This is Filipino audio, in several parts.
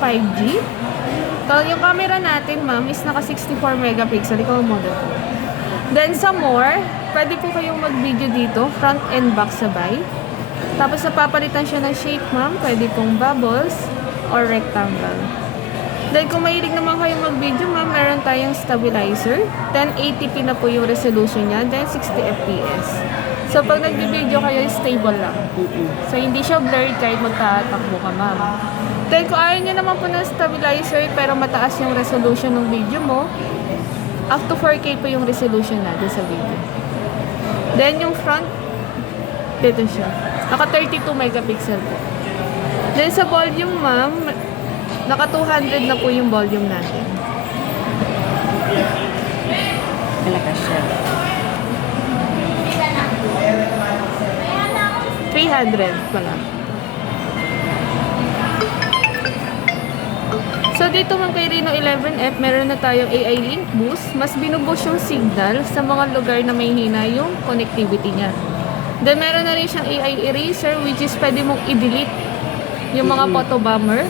5G. So, yung camera natin, ma'am, is naka 64 megapixel. Ikaw ang model ko. Then, sa more, pwede po kayong mag-video dito, front and back sabay. Tapos, napapalitan siya ng shape, ma'am. Pwede pong bubbles or rectangle. Then, kung mahilig naman kayong mag-video, ma'am, meron tayong stabilizer. 1080p na po yung resolution niya. Then, 60 fps. So, pag nag-video kayo, stable lang. So, hindi siya blurred kahit magtatakbo ka, ma'am. Then, kung ayaw nyo naman po ng stabilizer, pero mataas yung resolution ng video mo, up to 4K po yung resolution natin sa video. Then, yung front, dito siya. Naka 32 megapixel po. Then, sa volume, ma'am, naka 200 na po yung volume natin. Malakas siya. 300 pala. So, dito man kay Reno 11F, meron na tayong AI Link Boost. Mas binuboost yung signal sa mga lugar na may hina yung connectivity niya. Then, meron na rin siyang AI Eraser, which is pwede mong i-delete yung mga photo bomber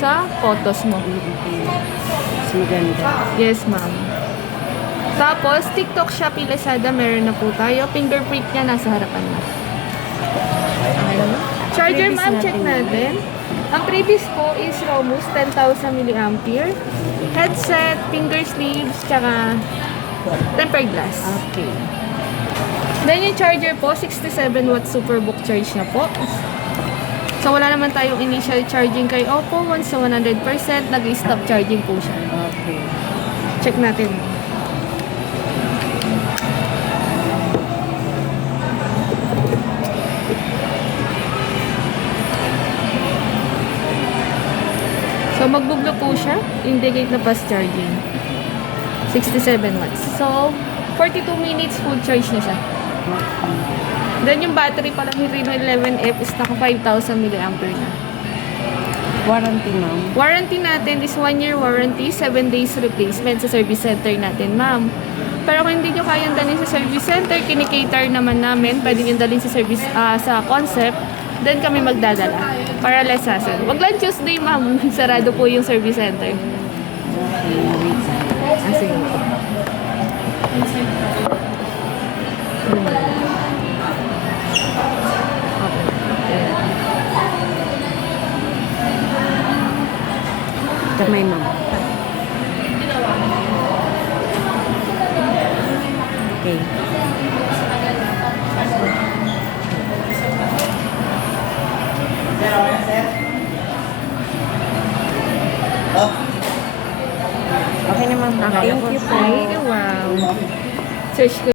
sa photos mo. Mas maganda. Yes, ma'am. Tapos, TikTok, Shopee, Lazada, meron na po tayo. Fingerprint niya nasa harapan na. Charger, Previous ma'am, check natin. Ang previous po is Romus, 10,000 mAh. Headset, finger sleeves, tsaka tempered glass. Okay. Then yung charger po, 67 watt superbook charge na po. So wala naman tayong initial charging kay Oppo. Once sa 100%, nag-stop charging po siya. Okay. Check natin. So, magbublo po siya. Indicate na fast charging. 67 watts. So, 42 minutes full charge na siya. Then, yung battery pala ni Reno 11F is naka 5,000 mAh na. Warranty, ma'am. Warranty natin is 1 year warranty, 7 days replacement sa service center natin, ma'am. Pero kung hindi nyo kayang dalhin sa service center, kinikater naman namin. Pwede nyo dalhin sa service, sa concept. Then kami magdadala. Para less hassle. Wag lang Tuesday, ma'am. Sarado po yung service center. Sige. Kamay, ma'am. Okay. Okay na, ma'am. Thank you po. Wow. Search ko